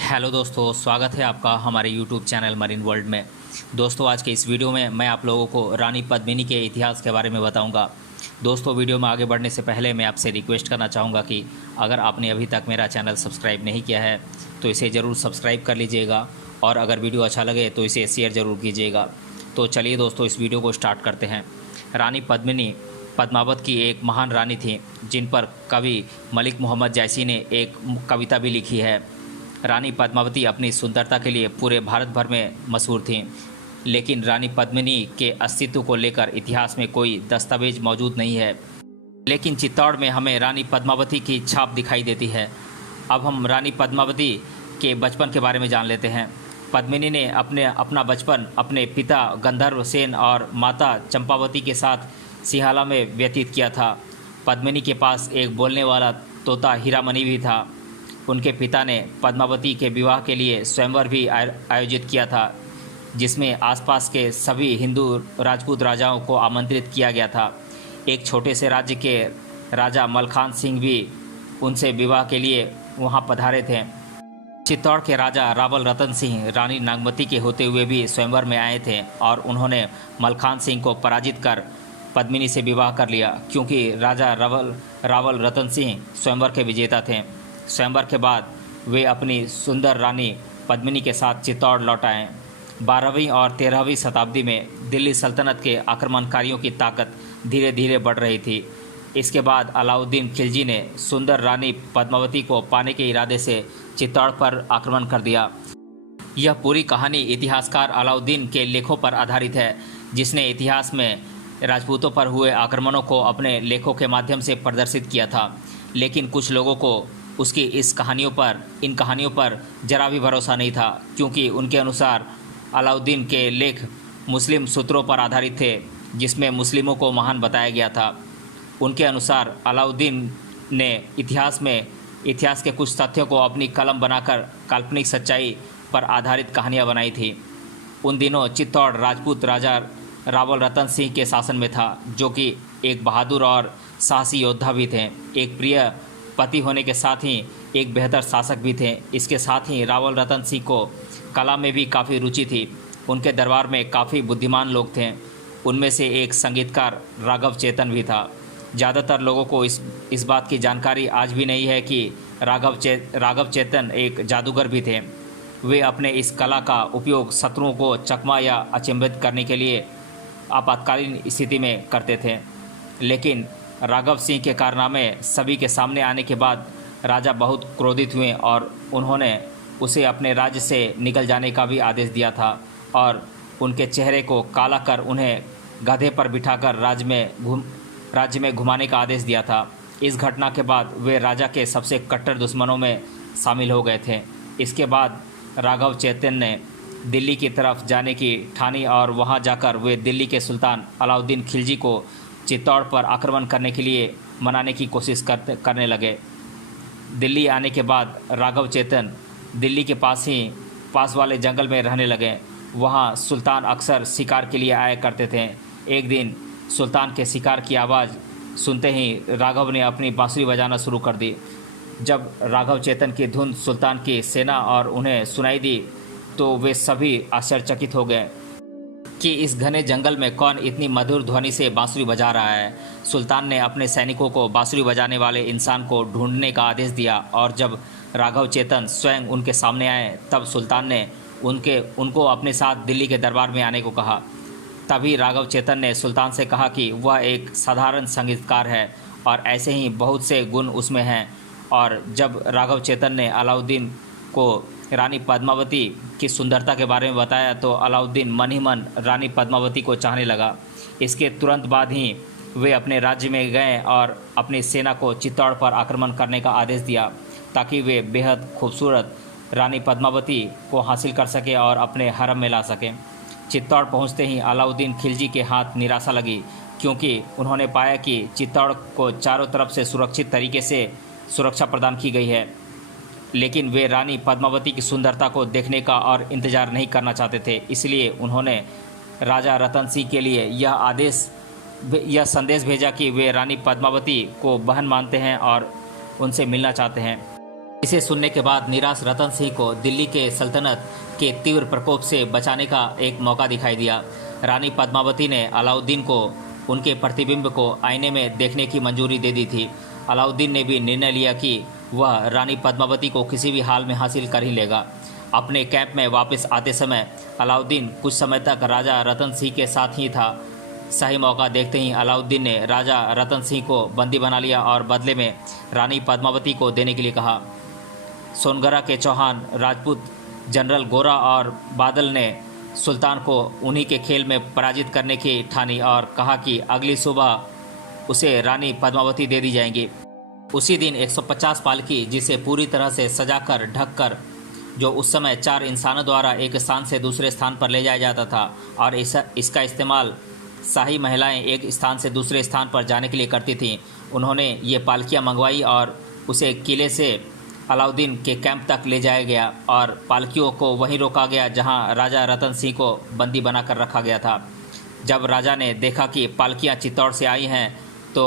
Hello दोस्तों, स्वागत है आपका हमारे यूट्यूब चैनल मरीन वर्ल्ड में। दोस्तों, आज के इस वीडियो में मैं आप लोगों को रानी पद्मिनी के इतिहास के बारे में बताऊंगा। दोस्तों, वीडियो में आगे बढ़ने से पहले मैं आपसे रिक्वेस्ट करना चाहूँगा कि अगर आपने अभी तक मेरा चैनल सब्सक्राइब नहीं किया है तो इसे ज़रूर सब्सक्राइब कर लीजिएगा और अगर वीडियो अच्छा लगे तो इसे शेयर ज़रूर कीजिएगा। तो चलिए दोस्तों, इस वीडियो को स्टार्ट करते हैं। रानी पद्मिनी पद्मावत की एक महान रानी थी जिन पर कवि मलिक मोहम्मद जैसी ने एक कविता भी लिखी है। रानी पद्मावती अपनी सुंदरता के लिए पूरे भारत भर में मशहूर थीं, लेकिन रानी पद्मिनी के अस्तित्व को लेकर इतिहास में कोई दस्तावेज मौजूद नहीं है। लेकिन चित्तौड़ में हमें रानी पद्मावती की छाप दिखाई देती है। अब हम रानी पद्मावती के बचपन के बारे में जान लेते हैं। पद्मिनी ने अपना बचपन अपने पिता गंधर्व सेन और माता चंपावती के साथ सिंहाला में व्यतीत किया था। पद्मिनी के पास एक बोलने वाला तोता हीरामणि भी था। उनके पिता ने पद्मावती के विवाह के लिए स्वयंवर भी आयोजित किया था, जिसमें आसपास के सभी हिंदू राजपूत राजाओं को आमंत्रित किया गया था। एक छोटे से राज्य के राजा मलखान सिंह भी उनसे विवाह के लिए वहां पधारे थे। चित्तौड़ के राजा रावल रतन सिंह रानी नागमती के होते हुए भी स्वयंवर में आए थे और उन्होंने मलखान सिंह को पराजित कर पद्मिनी से विवाह कर लिया, क्योंकि राजा रावल रतन सिंह स्वयंवर के विजेता थे। स्वयंवर के बाद वे अपनी सुंदर रानी पद्मिनी के साथ चित्तौड़ लौट आए। 12वीं और 13वीं शताब्दी में दिल्ली सल्तनत के आक्रमणकारियों की ताकत धीरे धीरे बढ़ रही थी। इसके बाद अलाउद्दीन खिलजी ने सुंदर रानी पद्मावती को पाने के इरादे से चित्तौड़ पर आक्रमण कर दिया। यह पूरी कहानी इतिहासकार अलाउद्दीन के लेखों पर आधारित है, जिसने इतिहास में राजपूतों पर हुए आक्रमणों को अपने लेखों के माध्यम से प्रदर्शित किया था। लेकिन कुछ लोगों को उसकी इन कहानियों पर जरा भी भरोसा नहीं था, क्योंकि उनके अनुसार अलाउद्दीन के लेख मुस्लिम सूत्रों पर आधारित थे, जिसमें मुस्लिमों को महान बताया गया था। उनके अनुसार अलाउद्दीन ने इतिहास के कुछ तथ्यों को अपनी कलम बनाकर काल्पनिक सच्चाई पर आधारित कहानियाँ बनाई थी। उन दिनों चित्तौड़ राजपूत राजा रावल रतन सिंह के शासन में था, जो कि एक बहादुर और साहसी योद्धा भी थे। एक प्रिय पति होने के साथ ही एक बेहतर शासक भी थे। इसके साथ ही रावल रतन सिंह को कला में भी काफ़ी रुचि थी। उनके दरबार में काफ़ी बुद्धिमान लोग थे। उनमें से एक संगीतकार राघव चेतन भी था। ज़्यादातर लोगों को इस बात की जानकारी आज भी नहीं है कि राघव चेतन एक जादूगर भी थे। वे अपने इस कला का उपयोग शत्रुओं को चकमा या अचंभित करने के लिए आपातकालीन स्थिति में करते थे। लेकिन राघव सिंह के कारनामे सभी के सामने आने के बाद राजा बहुत क्रोधित हुए और उन्होंने उसे अपने राज्य से निकल जाने का भी आदेश दिया था और उनके चेहरे को काला कर उन्हें गधे पर बिठाकर राज्य में घुमाने का आदेश दिया था। इस घटना के बाद वे राजा के सबसे कट्टर दुश्मनों में शामिल हो गए थे। इसके बाद राघव चेतन ने दिल्ली की तरफ जाने की ठानी और वहां जाकर वे दिल्ली के सुल्तान अलाउद्दीन खिलजी को चित्तौड़ पर आक्रमण करने के लिए मनाने की कोशिश करने लगे। दिल्ली आने के बाद राघव चेतन दिल्ली के पास वाले जंगल में रहने लगे। वहां सुल्तान अक्सर शिकार के लिए आया करते थे। एक दिन सुल्तान के शिकार की आवाज़ सुनते ही राघव ने अपनी बांसुरी बजाना शुरू कर दी। जब राघव चेतन की धुन सुल्तान की सेना और उन्हें सुनाई दी तो वे सभी आश्चर्यचकित हो गए कि इस घने जंगल में कौन इतनी मधुर ध्वनि से बांसुरी बजा रहा है। सुल्तान ने अपने सैनिकों को बांसुरी बजाने वाले इंसान को ढूंढने का आदेश दिया और जब राघव चेतन स्वयं उनके सामने आए तब सुल्तान ने उनको अपने साथ दिल्ली के दरबार में आने को कहा। तभी राघव चेतन ने सुल्तान से कहा कि वह एक साधारण संगीतकार है और ऐसे ही बहुत से गुण उसमें हैं। और जब राघव चेतन ने अलाउद्दीन को रानी पद्मावती की सुंदरता के बारे में बताया तो अलाउद्दीन मन ही मन रानी पद्मावती को चाहने लगा। इसके तुरंत बाद ही वे अपने राज्य में गए और अपनी सेना को चित्तौड़ पर आक्रमण करने का आदेश दिया, ताकि वे बेहद खूबसूरत रानी पद्मावती को हासिल कर सके और अपने हरम में ला सकें। चित्तौड़ पहुंचते ही अलाउद्दीन खिलजी के हाथ निराशा लगी, क्योंकि उन्होंने पाया कि चित्तौड़ को चारों तरफ से सुरक्षित तरीके से सुरक्षा प्रदान की गई है। लेकिन वे रानी पद्मावती की सुंदरता को देखने का और इंतज़ार नहीं करना चाहते थे। इसलिए उन्होंने राजा रतन सिंह के लिए यह संदेश भेजा कि वे रानी पद्मावती को बहन मानते हैं और उनसे मिलना चाहते हैं। इसे सुनने के बाद निराश रतन सिंह को दिल्ली के सल्तनत के तीव्र प्रकोप से बचाने का एक मौका दिखाई दिया। रानी पद्मावती ने अलाउद्दीन को उनके प्रतिबिंब को आईने में देखने की मंजूरी दे दी थी। अलाउद्दीन ने भी निर्णय लिया कि वह रानी पद्मावती को किसी भी हाल में हासिल कर ही लेगा। अपने कैंप में वापस आते समय अलाउद्दीन कुछ समय तक राजा रतन सिंह के साथ ही था। सही मौका देखते ही अलाउद्दीन ने राजा रतन सिंह को बंदी बना लिया और बदले में रानी पद्मावती को देने के लिए कहा। सोनगढ़ के चौहान राजपूत जनरल गोरा और बादल ने सुल्तान को उन्हीं के खेल में पराजित करने की ठानी और कहा कि अगली सुबह उसे रानी पद्मावती दे दी जाएंगी। उसी दिन 150 पालकी, जिसे पूरी तरह से सजाकर ढककर, जो उस समय 4 इंसानों द्वारा एक स्थान से दूसरे स्थान पर ले जाया जाता था और इसका इस्तेमाल शाही महिलाएं एक स्थान से दूसरे स्थान पर जाने के लिए करती थीं। उन्होंने ये पालकियां मंगवाई और उसे किले से अलाउद्दीन के कैंप तक ले जाया गया और पालकियों को वहीं रोका गया जहां राजा रतन सिंह को बंदी बनाकर रखा गया था। जब राजा ने देखा कि पालकियां चित्तौड़ से आई हैं तो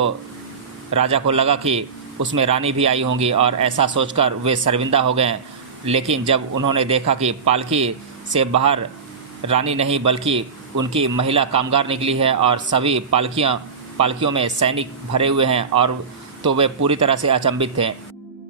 राजा को लगा कि उसमें रानी भी आई होंगी और ऐसा सोचकर वे शर्मिंदा हो गए। लेकिन जब उन्होंने देखा कि पालकी से बाहर रानी नहीं बल्कि उनकी महिला कामगार निकली है और सभी पालकियों में सैनिक भरे हुए हैं और तो वे पूरी तरह से अचंभित थे।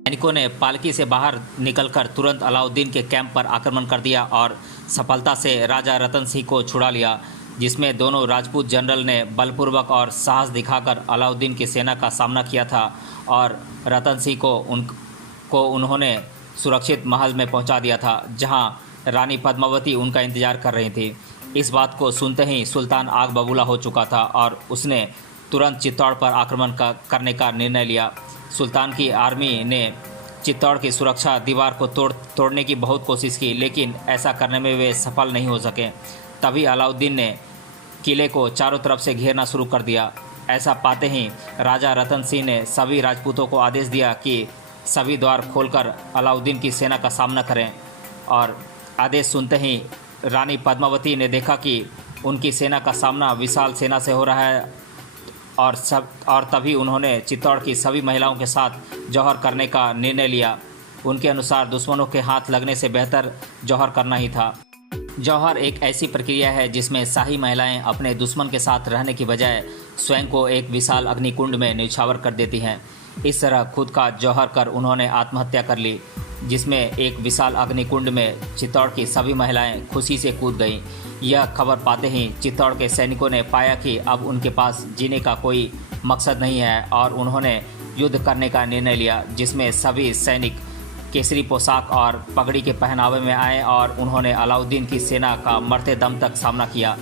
सैनिकों ने पालकी से बाहर निकलकर तुरंत अलाउद्दीन के कैंप पर आक्रमण कर दिया और सफलता से राजा रतन सिंह को छुड़ा लिया, जिसमें दोनों राजपूत जनरल ने बलपूर्वक और साहस दिखाकर अलाउद्दीन की सेना का सामना किया था और रतन सिंह को उन्होंने सुरक्षित महल में पहुंचा दिया था, जहां रानी पद्मावती उनका इंतजार कर रही थी। इस बात को सुनते ही सुल्तान आग बबूला हो चुका था और उसने तुरंत चित्तौड़ पर आक्रमण करने का निर्णय लिया। सुल्तान की आर्मी ने चित्तौड़ की सुरक्षा दीवार को तोड़ने की बहुत कोशिश की, लेकिन ऐसा करने में वे सफल नहीं हो सके। तभी अलाउद्दीन ने किले को चारों तरफ से घेरना शुरू कर दिया। ऐसा पाते ही राजा रतन सिंह ने सभी राजपूतों को आदेश दिया कि सभी द्वार खोलकर अलाउद्दीन की सेना का सामना करें और आदेश सुनते ही रानी पद्मावती ने देखा कि उनकी सेना का सामना विशाल सेना से हो रहा है और तभी उन्होंने चित्तौड़ की सभी महिलाओं के साथ जौहर करने का निर्णय लिया। उनके अनुसार दुश्मनों के हाथ लगने से बेहतर जौहर करना ही था। जौहर एक ऐसी प्रक्रिया है जिसमें शाही महिलाएं अपने दुश्मन के साथ रहने की बजाय स्वयं को एक विशाल अग्निकुंड में न्यौछावर कर देती हैं। इस तरह खुद का जौहर कर उन्होंने आत्महत्या कर ली, जिसमें एक विशाल अग्निकुंड में चित्तौड़ की सभी महिलाएं खुशी से कूद गईं। यह खबर पाते ही चित्तौड़ के सैनिकों ने पाया कि अब उनके पास जीने का कोई मकसद नहीं है और उन्होंने युद्ध करने का निर्णय लिया, जिसमें सभी सैनिक केसरी पोशाक और पगड़ी के पहनावे में आए और उन्होंने अलाउद्दीन की सेना का मरते दम तक सामना किया।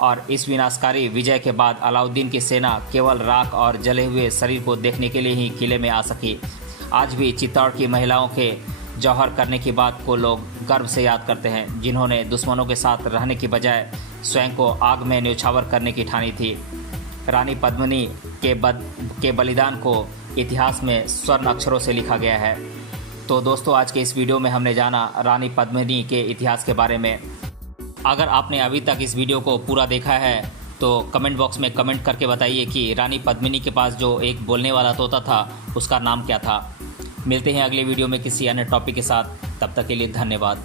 और इस विनाशकारी विजय के बाद अलाउद्दीन की सेना केवल राख और जले हुए शरीर को देखने के लिए ही किले में आ सकी। आज भी चित्तौड़ की महिलाओं के जौहर करने की बात को लोग गर्व से याद करते हैं, जिन्होंने दुश्मनों के साथ रहने की बजाय स्वयं को आग में न्यौछावर करने की ठानी थी। रानी पद्मिनी के बलिदान को इतिहास में स्वर्ण अक्षरों से लिखा गया है। तो दोस्तों, आज के इस वीडियो में हमने जाना रानी पद्मिनी के इतिहास के बारे में। अगर आपने अभी तक इस वीडियो को पूरा देखा है तो कमेंट बॉक्स में कमेंट करके बताइए कि रानी पद्मिनी के पास जो एक बोलने वाला तोता था उसका नाम क्या था। मिलते हैं अगले वीडियो में किसी अन्य टॉपिक के साथ। तब तक के लिए धन्यवाद।